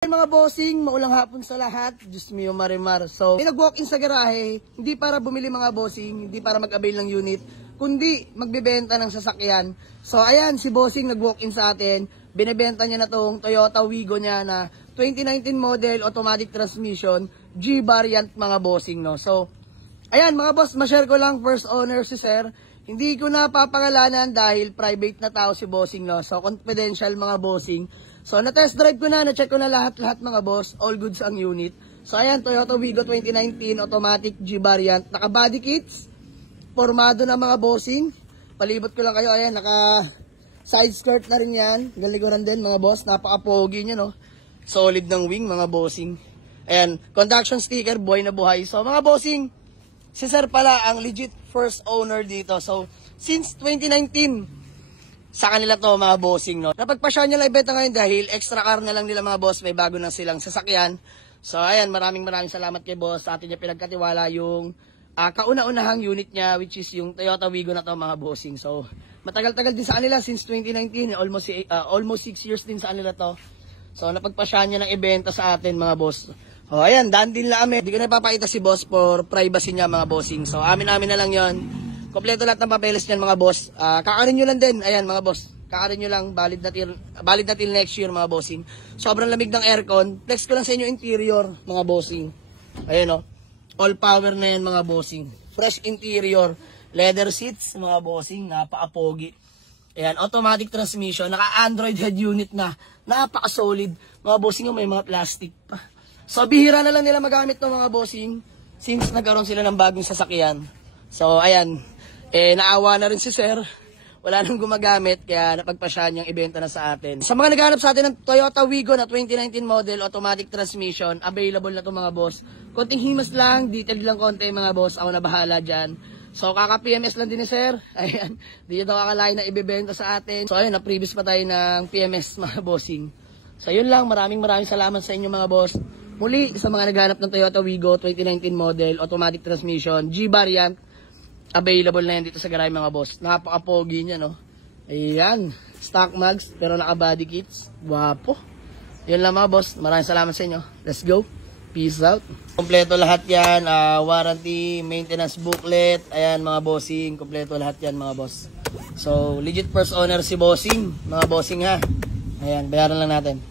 Mga bossing, maulang hapon sa lahat. Diyos mio marimar. So, nag-walk-in sa garahe, hindi para bumili mga bossing, hindi para mag-avail ng unit, kundi magbebenta ng sasakyan. So, ayan, si bossing nag-walk-in sa atin. Binebenta niya na tong Toyota Wigo niya na 2019 model, automatic transmission, G variant mga bossing, no. So, ayan mga boss, ma-share ko lang, first owner si sir. Hindi ko na papangalanan dahil private na tao si bossing, no. So, confidential mga bossing. So, na-test drive ko na, na-check ko na lahat-lahat mga boss. All goods ang unit. So, ayan, Toyota Wigo 2019, automatic G variant. Naka-body kits. Formado na mga bossing. Palibot ko lang kayo, ayan, naka-side skirt na rin yan. Galiguran din mga boss. Napaka-pogi nyo, no. Solid ng wing mga bossing. Ayan, conduction sticker, buhay na buhay. So, mga bossing, si sir pala ang legit first owner dito. So, since 2019, sa kanila to mga bossing, no. Napagpasya nila ibenta ngayon dahil extra car na lang nila mga boss, may bago na silang sasakyan. So ayan, maraming salamat kay boss. Sa atin niya pinagkatiwala yung kauna-unahang unit niya, which is yung Toyota Wigo na to mga bossing. So matagal-tagal din sa kanila since 2019, almost 6 years din sa kanila to. So napagpasya niya ng ibenta sa atin mga boss. Oh, ayan, daan din lang kami. Hindi ko na ipapakita si boss for privacy niya mga bossing. So amin na lang yon. Kompleto lahat ng papeles niyan mga boss. Kakarin nyo lang din. Ayan mga boss. Kakarin nyo lang. Valid na till next year mga bossing. Sobrang lamig ng aircon. Flex ko lang sa inyo interior mga bossing. Ayan o. All power na yan mga bossing. Fresh interior. Leather seats mga bossing. Napaka-pogi. Ayan. Automatic transmission. Naka-Android head unit na. Napaka-solid. Mga bossing may mga plastic pa. So bihira na lang nila magamit ng mga bossing. Since nagkaroon sila ng bagong sasakyan. So ayan. Naawa na rin si sir. Wala nang gumagamit, kaya napagpasya niyang ibenta na sa atin. Sa mga naghahanap sa atin ng Toyota Wigo na 2019 model, automatic transmission, available na to mga boss. Konting himas lang, detailed lang konti mga boss. Ako na bahala dyan. So, kaka-PMS lang din ni sir. Ayan, di nyo kakalain na ibibenta sa atin. So, ayun, na-previous pa tayo ng PMS mga bossing. So, yun lang. Maraming salamat sa inyo mga boss. Muli, sa mga naghahanap ng Toyota Wigo 2019 model, automatic transmission, G variant, available na yan dito sa garahe mga boss. Napaka-pogi niya, no? Ayan. Stock mags, pero naka-body kits. Wapo. Yun lang mga boss. Maraming salamat sa inyo. Let's go. Peace out. Kompleto lahat yan. Warranty, maintenance booklet. Ayan mga bossing. Kompleto lahat yan mga boss. So, legit first owner si bossing. Mga bossing ha. Ayan, bayaran lang natin.